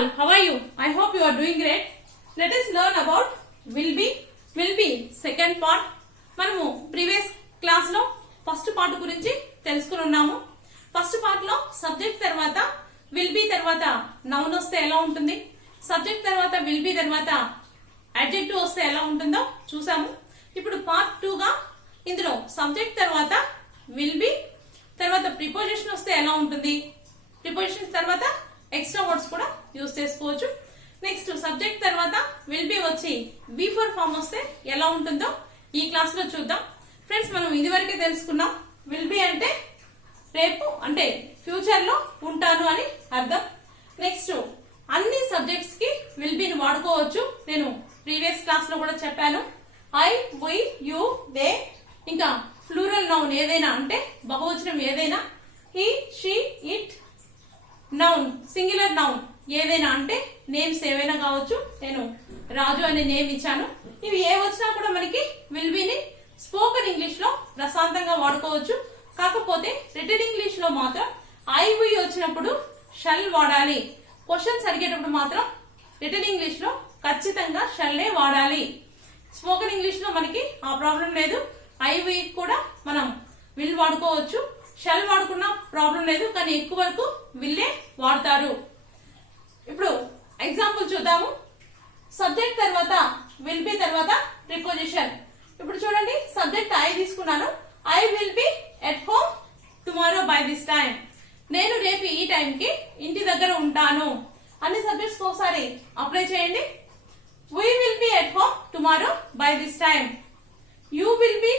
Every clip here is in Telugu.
all, how are you? I hope you are doing great. Let us learn about will be second part. మనము ప్రీవియస్ క్లాస్ లో ఫస్ట్ పార్ట్ గురించి తెలుసుకుని ఉన్నాము. ఫస్ట్ పార్ట్ లో సబ్జెక్ట్ తర్వాత విల్ బి తర్వాత నౌన్ వస్తే ఎలా ఉంటుంది, సబ్జెక్ట్ తర్వాత విల్ బి తర్వాత అడ్జెక్టివ్ వస్తే ఎలా ఉంటుందో చూసాము. ఇప్పుడు పార్ట్ 2 గా ఇందులో సబ్జెక్ట్ తర్వాత విల్ బి తర్వాత ప్రిపోజిషన్ వస్తే ఎలా ఉంటుంది, ప్రిపోజిషన్ తర్వాత ఎక్స్ట్రా వర్డ్స్ కూడా యూజ్ చేసుకోవచ్చు. నెక్స్ట్ సబ్జెక్ట్ తర్వాత విల్ బి వచ్చి బిఫోర్ ఫామ్ వస్తే ఎలా ఉంటుందో ఈ క్లాస్ లో చూద్దాం. ఫ్రెండ్స్, మనం ఇదివరకే తెలుసుకున్నాం విల్ బి అంటే రేపు అంటే ఫ్యూచర్ లో ఉంటాను అని అర్థం. నెక్స్ట్ అన్ని సబ్జెక్ట్స్ కి విల్ బిని వాడుకోవచ్చు. నేను ప్రీవియస్ క్లాస్ లో కూడా చెప్పాను. ఐ, వి, యు, దే, ఇంకా ప్లూరల్ నౌన్ ఏదైనా అంటే బహువచనం ఏదైనా, he, she, it, noun singular noun ఏదైనా అంటే నేమ్స్ ఏవైనా కావచ్చు. నేను రాజు అనే నేమ్ ఇచ్చాను. ఇవి ఏ వచ్చినా కూడా మనకి విల్ బిని స్పోకెన్ ఇంగ్లీష్ లో ప్రశాంతంగా వాడుకోవచ్చు. కాకపోతే రిటన్ ఇంగ్లీష్ లో మాత్రం ఐ, వి వచ్చినప్పుడు షల్ వాడాలి. క్వశ్చన్స్ అడిగేటప్పుడు మాత్రం రిటన్ ఇంగ్లీష్ లో ఖచ్చితంగా షల్లే వాడాలి. స్పోకెన్ ఇంగ్లీష్ లో మనకి ఆ ప్రాబ్లం లేదు. ఐ, వి కూడా మనం విల్ వాడుకోవచ్చు, షల్ వాడుకున్న ప్రాబ్లం లేదు. కానీ ఎక్కువ వరకు విల్లే వాడతారు. ఇప్పుడు ఎగ్జాంపుల్ చూద్దాము. సబ్జెక్ట్ తర్వాత విల్ బి తర్వాత ప్రిపోజిషన్. ఇప్పుడు చూడండి, సబ్జెక్ట్ ఐ తీసుకున్నాను. I will B at home tomorrow by this time. నేను రేపు ఈ టైంకి ఇంటి దగ్గర ఉంటాను. అన్ని సబ్జెక్ట్స్ ఒకసారి అప్లై చేయండి. We will be at home tomorrow by this time. You will be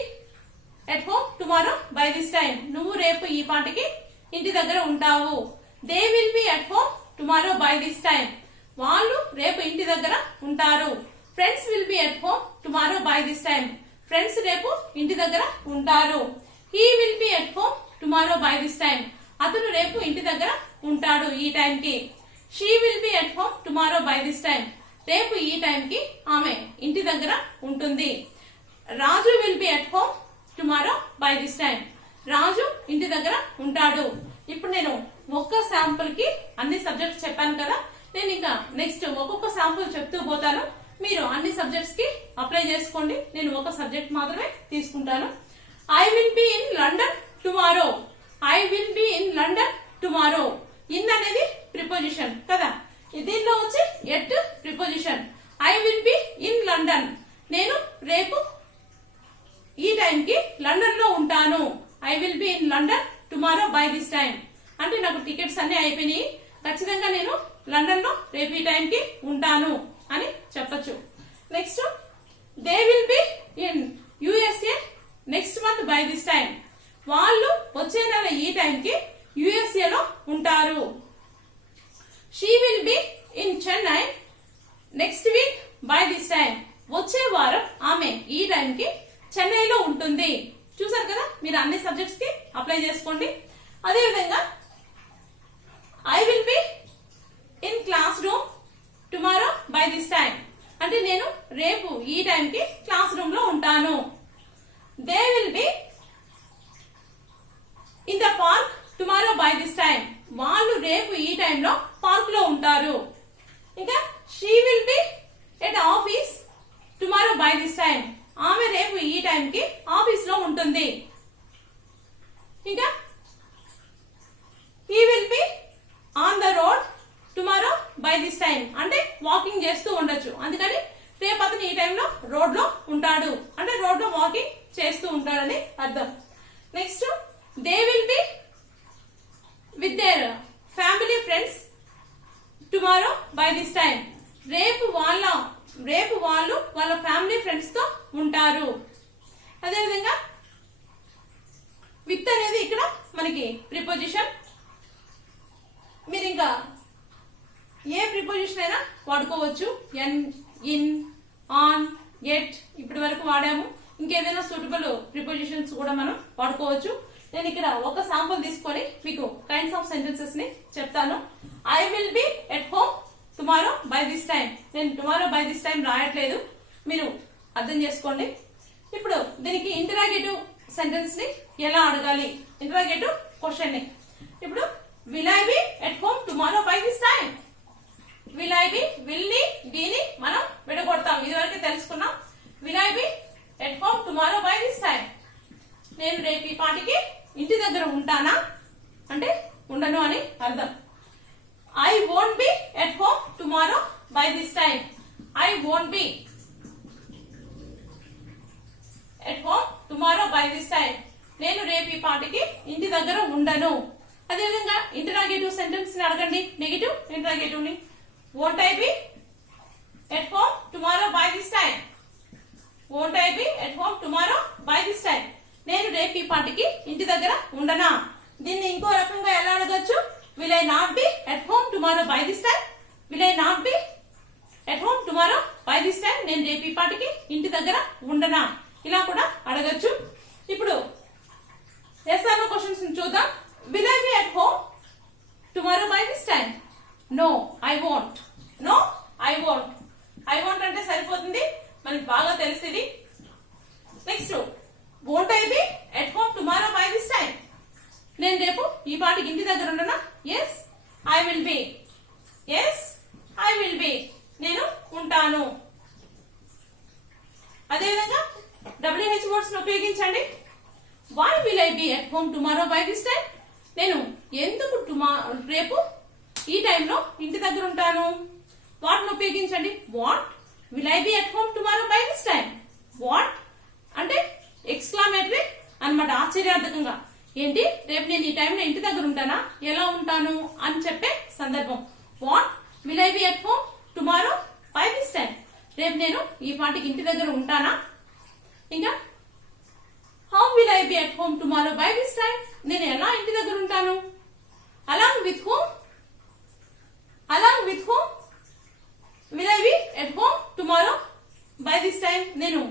at home tomorrow by this time. నువ్వు రేపు ఈ పాటికి ఇంటి దగ్గర ఉంటావు. They will be at home tomorrow by this time. వాళ్ళు రేపు ఇంటి దగ్గర ఉంటారు. Friends will be at home tomorrow by this time. Friends రేపు ఇంటి దగ్గర ఉంటారు. He will be at home tomorrow by this time. అతను రేపు ఇంటి దగ్గర ఉంటాడు ఈ టైంకి. She will be at home tomorrow by this time. రేపు ఈ టైంకి ఆమె ఇంటి దగ్గర ఉంటుంది. Raju will be at home tomorrow by this time. Raju ఇంటి దగ్గర ఉంటాడు. ఇప్పుడు నేను ఒక్క శాంపుల్ కి అన్ని సబ్జెక్ట్స్ చెప్పాను కదా, నేను ఇంకా నెక్స్ట్ ఒక్కొక్క శాంపుల్ చెప్తూ పోతాను. మీరు అన్ని సబ్జెక్ట్స్ కి అప్లై చేసుకోండి. నేను ఒక సబ్జెక్ట్ మాత్రమే తీసుకుంటాను. I will be in London tomorrow. I will be in London tomorrow. In అనేది ప్రిపోజిషన్ కదా, దీనిలో వచ్చి at preposition. I will be in London. నేను రేపు ఈ టైంకి లండన్ లో ఉంటాను. I will be in London tomorrow by this time. అంటే నాకు టికెట్స్ అన్ని అయిపోయినాయి, ఖచ్చితంగా నేను లండన్ లో రేపు ఈ టైంకి ఉంటాను అని చెప్పొచ్చు. Next they will be in USA next month by this time. వాళ్ళు వచ్చే నెల ఈ టైంకి యుఎస్ఏ లో ఉంటారు. She will be in Chennai next week by this time. వచ్చే వారం ఆమె ఈ టైంకి చెన్నైలో ఉంటుంది. చూసారు కదా, మీరు అన్ని సబ్జెక్ట్స్ కి అప్లై చేసుకోండి. అదే విధంగా I will be in class room tomorrow by this time. అంటే నేను రేపు ఈ టైంకి క్లాస్ రూమ్ లో ఉంటాను. They will be in the park tomorrow by this time. వాళ్ళు రేపు ఈ టైంలో పార్క్ లో ఉంటారు. ఇంకా she will B at office tomorrow by this time. ఆమె రేపు ఈ టైంకి ఆఫీస్ లో ఉంటుంది. ఇంకా he will be on the road tomorrow by this time. అంటే వాకింగ్ చేస్తూ ఉండొచ్చు, అందుకని రేపు అతను ఈ టైంలో రోడ్ లో ఉంటాడు. అంటే రోడ్ లో వాకింగ్ చేస్తూ ఉంటాడని అర్థం. Next they will be with their family friends tomorrow by this time. రేపు వాళ్ళు వాళ్ళ ఫ్యామిలీ ఫ్రెండ్స్ తో ఉంటారు. అదేవిధంగా విత్ అనేది ఇక్కడ మనకి ప్రిపోజిషన్. మీరు ఇంకా ఏ ప్రిపోజిషన్ అయినా వాడుకోవచ్చు. ఎన్, ఇన్, ఆన్, ఎట్ ఇప్పటి వరకు వాడాము. ఇంకేదైనా సూటబుల్ ప్రిపోజిషన్స్ కూడా మనం వాడుకోవచ్చు. నేను ఇక్కడ ఒక శాంపుల్ తీసుకొని మీకు కైండ్స్ ఆఫ్ సెంటెన్సెస్ ని చెప్తాను. I will B at home tomorrow by this time. నేను టుమారో బై దిస్ టైం రాయట్లేదు, మీరు అర్థం చేసుకోండి. ఇప్పుడు దీనికి ఇంటరాగేటివ్ సెంటెన్స్ ని ఎలా అడగాలి, ఇంటరాగేటివ్ క్వశ్చన్ ని. ఇప్పుడు will I be at home tomorrow by this time. రేపు ఈ పాటికి ఇంటి దగ్గర ఉంటానా అంటే ఉండను అని అర్థం. I won't be at home tomorrow by this time. I won't be at home tomorrow by this time. నేను రేపు ఈ పాటికి ఇంటి దగ్గర ఉండను. అదేవిధంగా ఇంటరాగేటివ్ సెంటెన్స్ ని అడగండి, నెగటివ్ ఇంటరాగేటివ్ ని. Won't I be at home tomorrow by this time. Won't I be at home tomorrow by this time. నేను రేపు ఈ పాటికి ఇంటి దగ్గర ఉండనా. దీన్ని ఇంకో రకంగా ఎలా అడగచ్చు? Will I not be at home tomorrow by this time. Will I not be at home tomorrow by this time. నేను రేపు ఈ పాటికి ఇంటి దగ్గర ఉండనా, ఇలా కూడా అడగచ్చు. ఇప్పుడు ఎస్ ఆర్ నో క్వశ్చన్స్ చూద్దాం. Will I be at home tomorrow by this time? No I won't. No I won't. I won't అంటే సరిపోతుంది, మనకి బాగా తెలిసింది. Next, won't I be at home tomorrow by this time? నేను రేపు ఈ పాటికి ఇంటి దగ్గర ఉండనా? Yes I will be. Yes I will be. నేను ఉంటాను. అదేవిధంగా WH వర్డ్స్ ను ఉపయోగించండి. Why will I be at home tomorrow by this time? నేను ఎందుకు రేపు ఈ టైంలో ఇంటి దగ్గర ఉంటాను? వాట్ ను ఉపయోగించండి. What will I be at home tomorrow by this time? What అంటే ఎక్స్క్లామేటరీ అన్నమాట, ఆశ్చర్యార్థకంగా. ఏంటి, రేపు నేను ఈ టైంలో ఇంటి దగ్గర ఉంటానా, ఎలా ఉంటాను అని చెప్పే సందర్భం. What will I be at home tomorrow by this time? రేపు నేను ఈ పాటికి ఇంటి దగ్గర ఉంటానా. ఇంకా how will I be at home tomorrow by this time? నేను ఎలా ఇంటి దగ్గర ఉంటాను. Along with home. Along with home will I be at home tomorrow by this time? నేను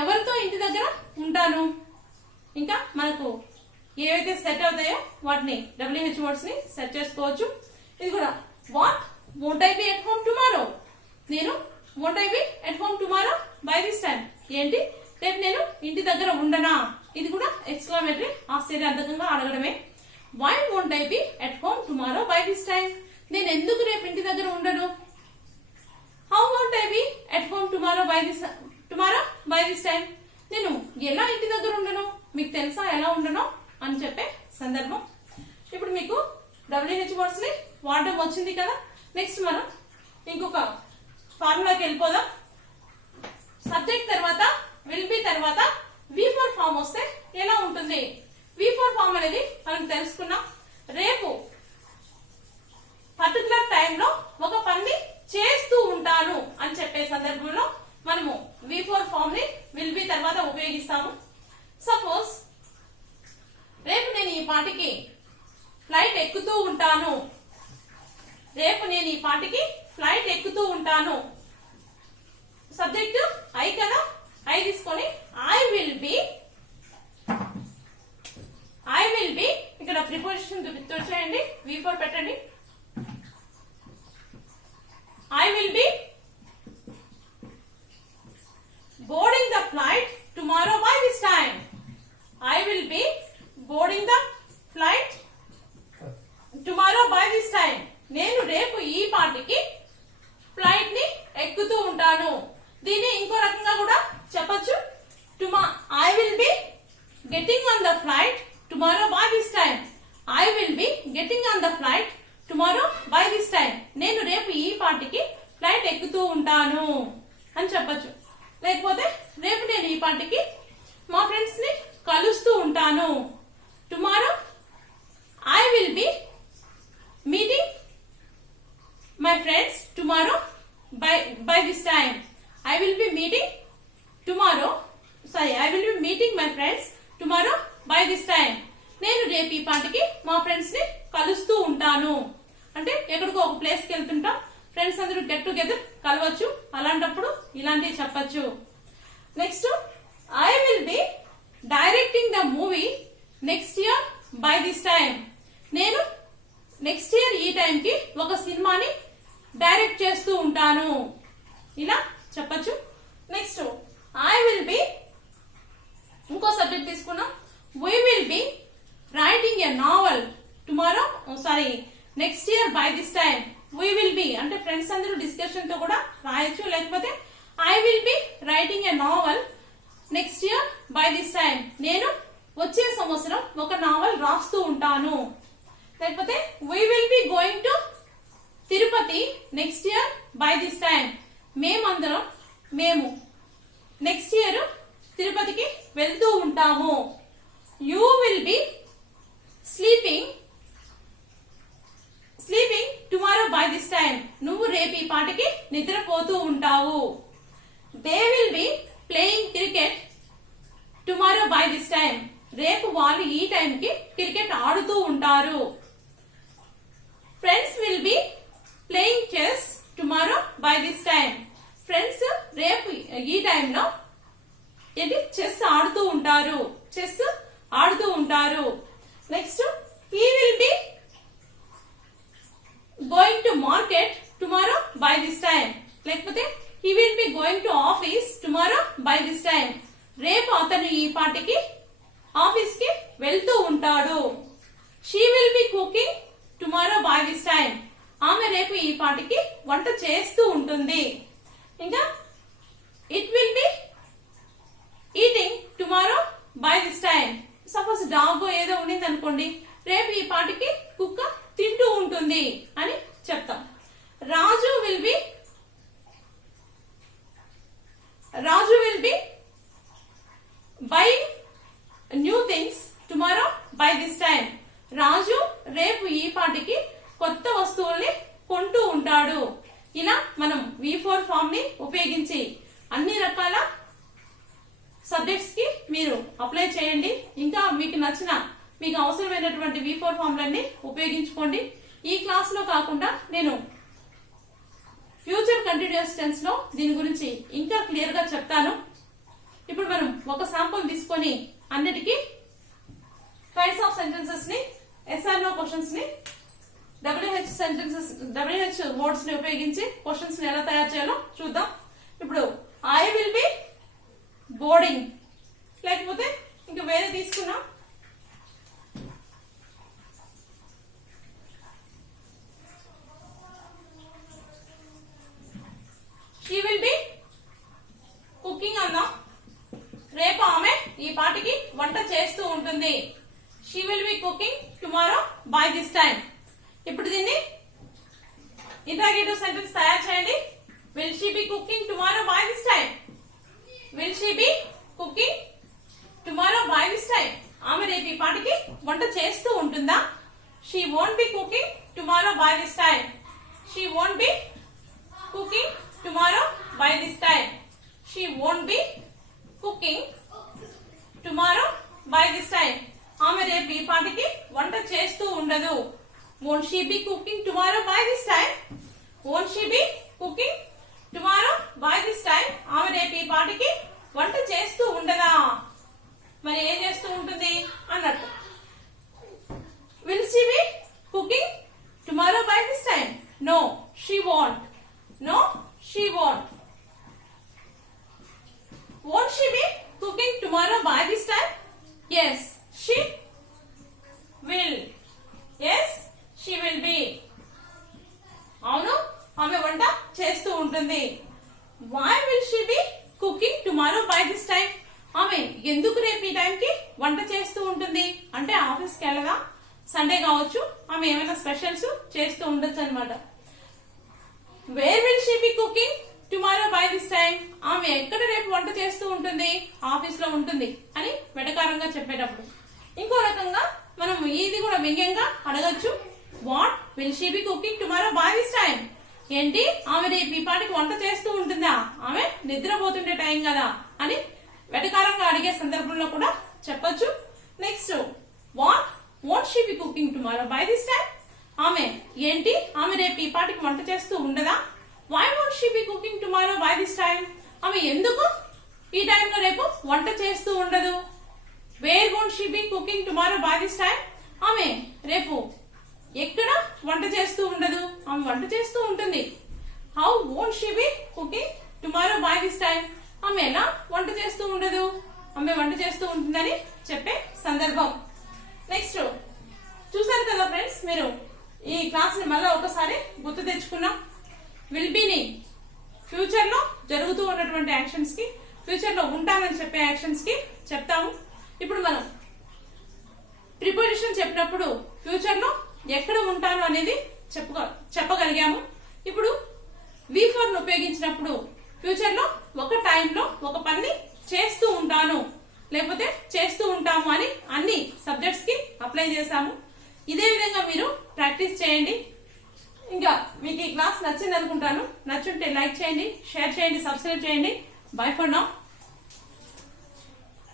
ఎవరితో ఇంటి దగ్గర ఉంటాను. ఇంకా మనకు ఏవైతే సెట్ అవుతాయో వాటిని WH వర్డ్స్ ని సెట్ చేసుకోవచ్చు. ఇది కూడా what won't I be at home tomorrow? నేను won't I be at home tomorrow by this time? ఏంటి, రేపు నేను ఇంటి దగ్గర ఉండనా. ఇది కూడా ఎక్స్క్లామేటరీ, ఆశ్చర్యార్థకంగా అడగడమే. Why won't I be at home tomorrow by this time? నేను ఎందుకు రేపు ఇంటి దగ్గర ఉండను. How won't I be at home tomorrow by this time? నేను ఎలా ఇంటి దగ్గర ఉండను. మీకు తెలుసా ఎలా ఉండను అని చెప్పే సందర్భం. ఇప్పుడు మీకు WH వర్డ్స్ ని వాడడం వచ్చింది కదా. నెక్స్ట్ మనం ఇంకొక ఫార్ములాకి వెళ్ళిపోదాం. సబ్జెక్ట్ తర్వాత విల్ బి తర్వాత V4 ఫామ్ వస్తే ఎలా ఉంటుంది. V4 ఫామ్ అనేది మనం తెలుసుకున్నాం. రేపు పర్టికులర్ టైంలో ఒక పని చేస్తూ ఉంటాను అని చెప్పే సందర్భంలో మనము V4 ఫామ్ ని విల్ బి తర్వాత ఉపయోగిస్తాము. సపోజ్ రేపు నేను ఈ పాటికి ఫ్లైట్ ఎక్కుతూ ఉంటాను. రేపు నేను ఈ పాటికి ఫ్లైట్ ఎక్కుతూ ఉంటాను. సబ్జెక్ట్ ఐ కదా, ఐ తీసుకొని ఐ విల్ బి ఇక్కడ ప్రిపోజిషన్ చూసేయండి. V4 పెట్టండి. I will B boarding the flight tomorrow by this time. I will be boarding the flight tomorrow by this time. నేను రేపు ఈ పాటికి ఫ్లైట్ ని ఎక్కుతూ ఉంటాను. దీన్ని ఇంకో రకంగా కూడా చెప్పొచ్చు. I will be getting on the flight tomorrow by this time. I will be getting on the flight tomorrow by this time. నేను రేపు ఈ పాటికి ఫ్లైట్ ఎక్కుతూ ఉంటాను అని చెప్పొచ్చు. లేకపోతే రేపు నేను ఈ పాటికి మా ఫ్రెండ్స్ ని కలుస్తూ ఉంటాను. Tomorrow I will be meeting my friends tomorrow by this time. I will be meeting my friends tomorrow by this time. నేను రేపు ఈ పాటికి మా ఫ్రెండ్స్ ని కలుస్తూ ఉంటాను. అంటే ఎక్కడికో ఒక ప్లేస్ కి వెళ్తుంటాం, ఫ్రెండ్స్ అందరూ గెట్ టుగెదర్ కలవచ్చు. అలాంటప్పుడు ఇలాంటివి చెప్పచ్చు. Next, I will be directing the movie next year by this time. నేను నెక్స్ట్ ఇయర్ ఈ టైం కి ఒక సినిమాని డైరెక్ట్ చేస్తూ ఉంటాను. ఇలా చెప్పచ్చు. నెక్స్ట్, ఐ విల్ బి ఇంకో సబ్జెక్ట్ తీసుకున్నాం. We will be writing a novel tomorrow next year by this time. We will be అంటే ఫ్రెండ్స్ అందరూ డిస్కషన్ తో కూడా రాయొచ్చు. లేకపోతే I will be writing a novel next year by this time. నేను వచ్చే సంవత్సరం ఒక నావల్ రాస్తూ ఉంటాను. లేకపోతే we will be going to Tirupati next year by this time. మేము నెక్స్ట్ ఇయర్ తిరుపతికి వెళ్తూ ఉంటాము. You will be sleeping tomorrow by this time. నువ్వు రేపు ఈ పాటికి నిద్రపోతూ ఉంటావు. They will be playing cricket tomorrow by this time. రేపు వాళ్ళు ఈ టైంకి క్రికెట్ ఆడుతూ ఉంటారు. Friends will be playing chess tomorrow by this time. Friends రేపు ఈ టైంలో ఏంటి చెస్ ఆడుతూ ఉంటారు. Next he will be going to market tomorrow by this time. లేకపోతే he will be going to office tomorrow by this time. రేపు అతను ఈ పాటికి ఆఫీస్ కి వెళ్తూ ఉంటాడు. She will be cooking tomorrow by this time. ఆమె రేపు ఈ పాటికి వంట చేస్తూ ఉంటుంది. ఇంకా it will be eating tomorrow by this time. Suppose dog ఏదో ఉండింది అనుకోండి, రేపు ఈ పాటికి కుక్క తింటూ ఉంటుంది అని చెప్తాం. Raju will be buying new things tomorrow by this time. Raju రేపు ఈ పాటికి కొత్త వస్తువుల్ని కొంటూ ఉంటాడు. ఇలా మనం V4 ఫామ్ ని ఉపయోగించి అన్ని రకాల సబ్జెక్ట్స్ కి మీరు అప్లై చేయండి. ఇంకా మీకు అవసరమైనటువంటి V4 ఫామ్లన్నీ ఉపయోగించుకోండి. ఈ క్లాస్ లో కాకుండా నేను ఫ్యూచర్ కంటిన్యూస్ టెన్స్ లో దీని గురించి ఇంకా క్లియర్ గా చెప్తాను. ఇప్పుడు మనం ఒక శాంపుల్ తీసుకొని అన్నిటికీ కైండ్స్ ఆఫ్ సెంటెన్సెస్ ని, SR/No క్వశ్చన్స్ ని, WH వర్డ్స్ ని ఉపయోగించి క్వశ్చన్స్ ని ఎలా తయారు చేయాలో చూద్దాం. ఇప్పుడు ఐ విల్ బి బోర్డింగ్, లేకపోతే ఇంకా వేరే తీసుకున్నాం. షీ విల్ బి కుకింగ్ అన్నాం. రేపు ఆమె ఈ పాటికి వంట చేస్తూ ఉంటుంది. She will be cooking tomorrow by this time. ఇప్పుడు దీన్ని ఇంటరాగేటివ్ సెంటెన్స్ తయారు చేయండి. Will she be cooking tomorrow by this time. Will she be cooking tomorrow by this time. ఆమె రేపు ఈ పాటికి వంట చేస్తూ ఉంటుందా? She won't be cooking tomorrow by this time. She won't be cooking tomorrow by this time. She won't be cooking tomorrow by this time. ఆమె రేపు ఈ పాటికి వంట చేస్తూ ఉండదు. Won't she be cooking tomorrow by this time. Won't she be cooking tomorrow by this time. ఆమె రేపు ఈ పాటికి వంట చేస్తూ ఉండదా? మరి ఏం చేస్తూ ఉంటుంది అన్నట్టు. Will she be cooking tomorrow by this time. No she won't. No, she won't. Won't she be cooking tomorrow by this time? Yes, she will. Yes, she will be. అవును, ఆమె వంట చేస్తూ ఉంటుంది. Why will she be cooking tomorrow by this time? ఆమె ఎందుకు రేపు ఈ టైంకి వంట చేస్తూ ఉంటుంది అంటే ఆఫీస్కి వెళ్ళదా, సండే కావచ్చు, ఆమె ఏమైనా స్పెషల్స్ చేస్తూ ఉండొచ్చు అనమాట. Where will she be cooking tomorrow by this time? ఆమె ఎక్కడ రేపు వంట చేస్తూ ఉంటుంది? ఆఫీస్ లో ఉంటుంది అని వెటకారంగా చెప్పేటప్పుడు. ఇంకో రకంగా మనం ఇది కూడా వ్యంగ్యంగా అడగచ్చు. What will she be cooking tomorrow by this time? ఏంటి, ఆమె రేపు ఈ పాటికి వంట చేస్తూ ఉంటుందా? ఆమె నిద్రపోతుండే టైం కదా అని వెటకారంగా అడిగే సందర్భంలో కూడా చెప్పొచ్చు. Next, what won't she be cooking tomorrow by this time? ఆమె ఏంటి, ఆమె రేపు ఈ పాటికి వంట చేస్తూ ఉండదా? Why won't she be cooking tomorrow by this time? ఆమె ఎందుకు ఈ టైంలో రేపు వంట చేస్తూ ఉండదు? Where won't she be cooking tomorrow by this time? ఆమె రేపు ఎక్కడ వంట చేస్తూ ఉండదు, ఆమె వంట చేస్తూ ఉంటుంది. How won't she be cooking tomorrow by this time? ఆమె ఎలా వంట చేస్తూ ఉండదు, ఆమె వంట చేస్తూ ఉంటుందని చెప్పే సందర్భం. నెక్స్ట్ చూసారు కదా ఫ్రెండ్స్, మీరు ఈ క్లాస్ ని మళ్ళీ ఒకసారి గుర్తు తెచ్చుకున్నాం. విల్ బీని ఫ్యూచర్ లో జరుగుతూ ఉన్నటువంటి యాక్షన్స్ కి, ఫ్యూచర్ లో ఉంటానని చెప్పే యాక్షన్స్ కి చెప్తాము. ఇప్పుడు మనం ప్రిపోజిషన్ చెప్పినప్పుడు ఫ్యూచర్ లో ఎక్కడ ఉంటాను అనేది చెప్పగలిగాము. ఇప్పుడు V4 ను ఉపయోగించినప్పుడు ఫ్యూచర్ లో ఒక టైంలో ఒక పని చేస్తూ ఉంటాను లేకపోతే చేస్తూ ఉంటాము అని అన్ని సబ్జెక్ట్స్ కి అప్లై చేశాము. ఇదే విధంగా మీరు ప్రాక్టీస్ చేయండి. ఇంకా మీకు ఈ క్లాస్ నచ్చింది అనుకుంటాను. నచ్చుంటే లైక్ చేయండి, షేర్ చేయండి, సబ్స్క్రైబ్ చేయండి. By for now.